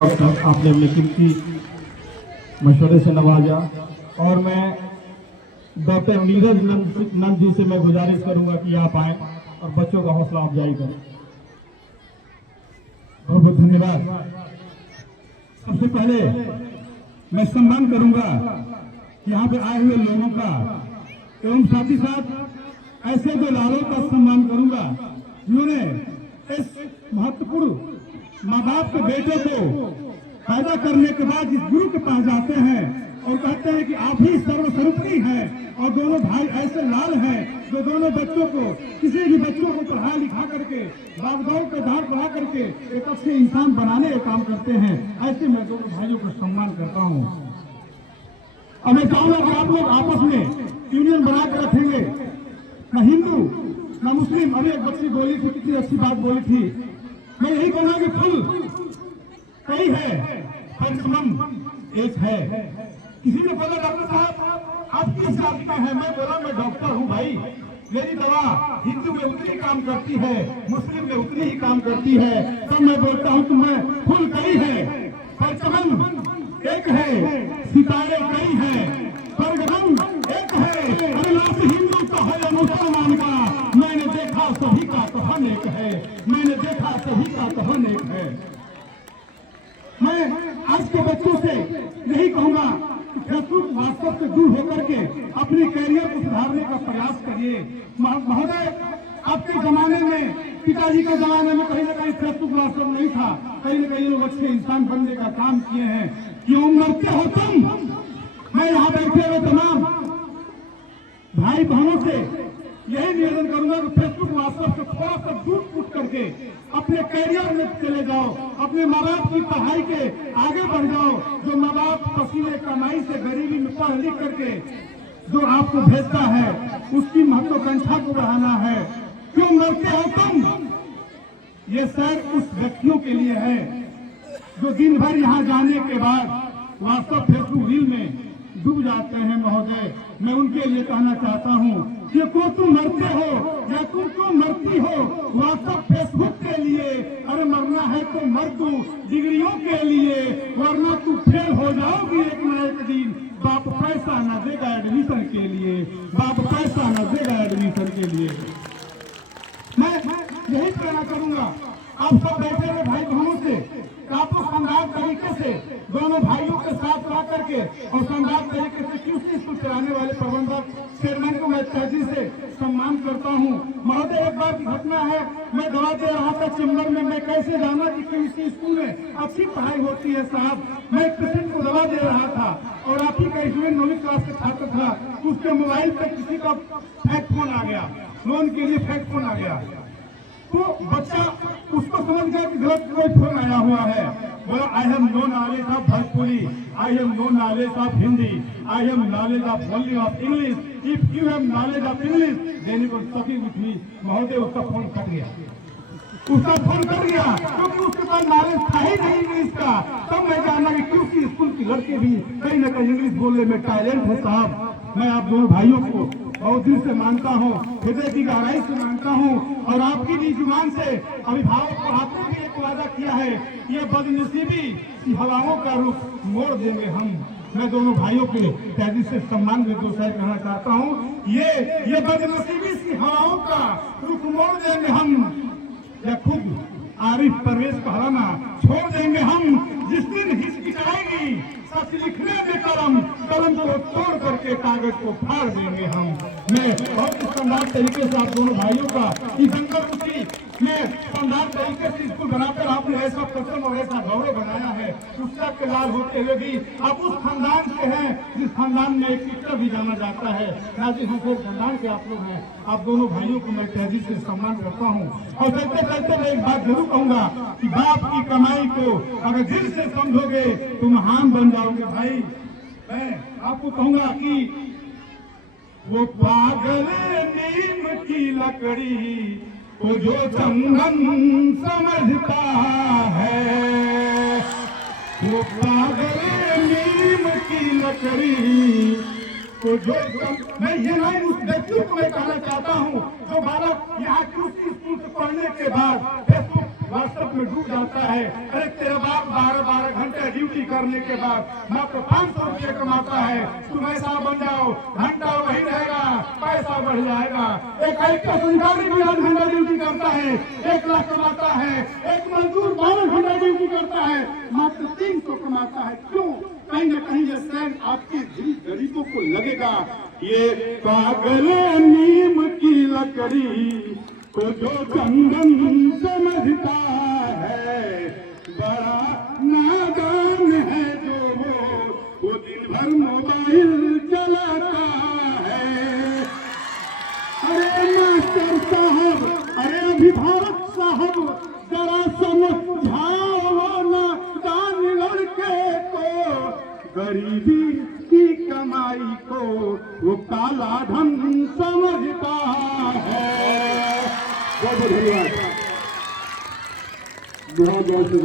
आपने अपने कीमती मशवरे से नवाजा और मैं डॉक्टर नीरज नंद जी से मैं गुजारिश करूंगा कि आप आए और बच्चों का हौसला अफजाई करें। बहुत बहुत धन्यवाद। सबसे पहले मैं सम्मान करूंगा यहाँ पे आए हुए लोगों का एवं साथ ही साथ ऐसे दो लालों का सम्मान करूंगा जिन्होंने इस महत्वपूर्ण माँ बाप के बेटे को पैदा करने के बाद जिस गुरु के पास जाते हैं और कहते हैं कि आप ही सर्वस्वरूपी हैं और दोनों भाई ऐसे लाल हैं जो दोनों बच्चों को किसी भी बच्चों को पढ़ा लिखा करके बागदौड़ के धार बढ़ा करके एक अच्छे इंसान बनाने का काम करते हैं। ऐसे मैं दोनों भाइयों को सम्मान करता हूँ और मैं चाहूंगा कि आप लोग आपस में यूनियन बना कर रखेंगे, न हिंदू न मुस्लिम। अभी एक बच्ची बोली थी, कितनी अच्छी बात बोली थी। मैं यही कहूंगा कि फूल कई है पर समम एक है। किसी ने बोला डॉक्टर साहब आप किस जाति का है, मैं बोला मैं डॉक्टर हूं भाई, मेरी दवा हिंदू में उतनी ही काम करती है, मुस्लिम में उतनी ही काम करती है। तब मैं बोलता हूं कि मैं फूल कई है पर चमन एक है, सितारे कई है पर गगन एक है। अविनाश हिंदू का है मुसलमान का, मैंने देखा सभी का कथन एक है, मैंने देखा सभी का कथन एक है। मैं आज के बच्चों से यही कहूंगा कि फेसबुक व्हाट्सएप से दूर होकर के अपने कैरियर को सुधारने का प्रयास करिए। महोदय आपके जमाने में, पिताजी के जमाने में कहीं ना कहीं फेसबुक व्हाट्सएप नहीं था, कहीं ना कहीं लोग अच्छे इंसान बनने का काम किए हैं। क्यों मरते हो तुम? मैं यहाँ बैठे हुए तमाम भाई बहनों से यही निवेदन करूंगा कि फेसबुक व्हाट्सएप से थोड़ा सा दूर उठ करके अपने कैरियर में चले जाओ, अपने माँ बाप की पढ़ाई के आगे बढ़ जाओ। जो माँ बाप पसीने कमाई से गरीबी में पढ़ लिख करके जो आपको भेजता है उसकी महत्वाकांक्षा को बढ़ाना है। क्यों मरते हो तुम? ये सर उस व्यक्तियों के लिए है जो दिन भर यहाँ जाने के बाद व्हाट्सएप फेसबुक रील में डूब जाते हैं। महोदय मैं उनके लिए कहना चाहता हूँ कि को तुम मरते हो या तुम क्यों मरती हो व्हाट्सएप फेसबुक के लिए? अरे मरना है तो मर तू डिग्रियों के लिए, वरना तू फेल हो जाओगी एक न एक दिन। बाप पैसा न देगा एडमिशन के लिए, बाप पैसा न देगा एडमिशन के लिए। मैं यही कहना करूंगा आप सब बैठे हुए भाई बहनों से, आपको शानदार तरीके से दोनों भाइयों के साथ ला करके और शानदार तरीके से क्यूसी स्कूल चलाने वाले प्रबंधक चेयरमैन को मैं तहजीब से सम्मान करता हूँ। महोदय एक बार की घटना है, मैं दवा दे रहा था चेम्बर में, मैं कैसे जाना कि क्यूसी स्कूल में अच्छी पढ़ाई होती है साहब। मैं एक पेशेंट को दवा दे रहा था और आप ही का स्टूडेंट 9वीं क्लास का छात्र था, उसके मोबाइल पर किसी का फैक फोन आ गया, लोन के लिए फैक फोन आ गया। तो बच्चा उसको समझ गया कि गलत कोई फोन आया हुआ है। बोला I have no knowledge of Bhojpuri, I have no knowledge of Hindi, I have knowledge of only of English. If you have knowledge of English then you can talk with me. महोदय उसका फोन कट गया, उसका phone cut गया क्योंकि उसके पास knowledge था ही नहीं English का। तब मैं जानना कि क्योंकि स्कूल की लड़के भी कहीं ना कहीं इंग्लिश बोलने में टैलेंट है साहब। मैं आप दोनों भाइयों को बहुत दिल से मानता हूँ, हृदय की गहराई से मानता हूँ और आपकी भी जुबान से अभिभावक पढ़ाते भी एक वादा किया है, ये बदनसीबी की हवाओं का रुख मोड़ देंगे हम। मैं दोनों भाइयों के तहजीब से सम्मान में दो शेर कहना चाहता हूँ, ये बदनसीबी की हवाओं का रुख मोड़ देंगे हम, या खुद आरिफ परवेज पहराना छोड़ देंगे हम। जिस दिन हिचकिचाएगी सच लिखने में कलम, कलम को तोड़ करके कागज को फाड़ देंगे हम। मैं बहुत ही शानदार तरीके से आप दोनों भाइयों का इस अंकल में शानदार तरीके से स्कूल बनाकर आपने ऐसा प्रसन्न और ऐसा गौरव बनाया है। उसका के लाल होते हुए भी आप उस खानदान के हैं जिस खानदान में एक टीचर भी जाना जाता है। नाजिर हुसैन खानदान के आप लोग हैं। आप दोनों भाइयों को मैं तहजीब से सम्मान करता हूँ और चलते चलते मैं एक बात जरूर कहूंगा कि बाप की कमाई को अगर दिल से समझोगे तो महान बन जाओगे भाई। मैं आपको कहूंगा कि वो पागल नीम की लकड़ी को जो चंदन समझता है, वो पागल नीम की लकड़ी को जो मैं ये लाइन उस व्यक्ति को मैं कहना चाहता हूँ जो बालक यहाँ क्यूसी स्कूल से पढ़ने के बाद फेसबुक व्हाट्सएप में डूब जाता है। अरे तेरा बाप 12-12 ड्यूटी करने के बाद मात्र 500 रुपये कमाता है। तुम ऐसा बन जाओ, घंटा वही रहेगा, पैसा बढ़ जाएगा। एक आईपीएस अधिकारी भी 8 घंटा ड्यूटी करता है, 1 लाख कमाता है। एक मजदूर 12 घंटा ड्यूटी करता है, मात्र 300 कमाता है। क्यों? कहीं न कहीं ये सैन आपके गरीबों को लगेगा ये पागल नीम की लकड़ी को जो चंदन समझता है, बड़ा नादान है जो वो दिन भर मोबाइल चलाता है। अरे मास्टर साहब, अरे अभिभावक साहब, जरा समझाओ ना दान लड़के को, गरीबी की कमाई को वो काला धन समझता है। बहुत बहुत धन्यवाद।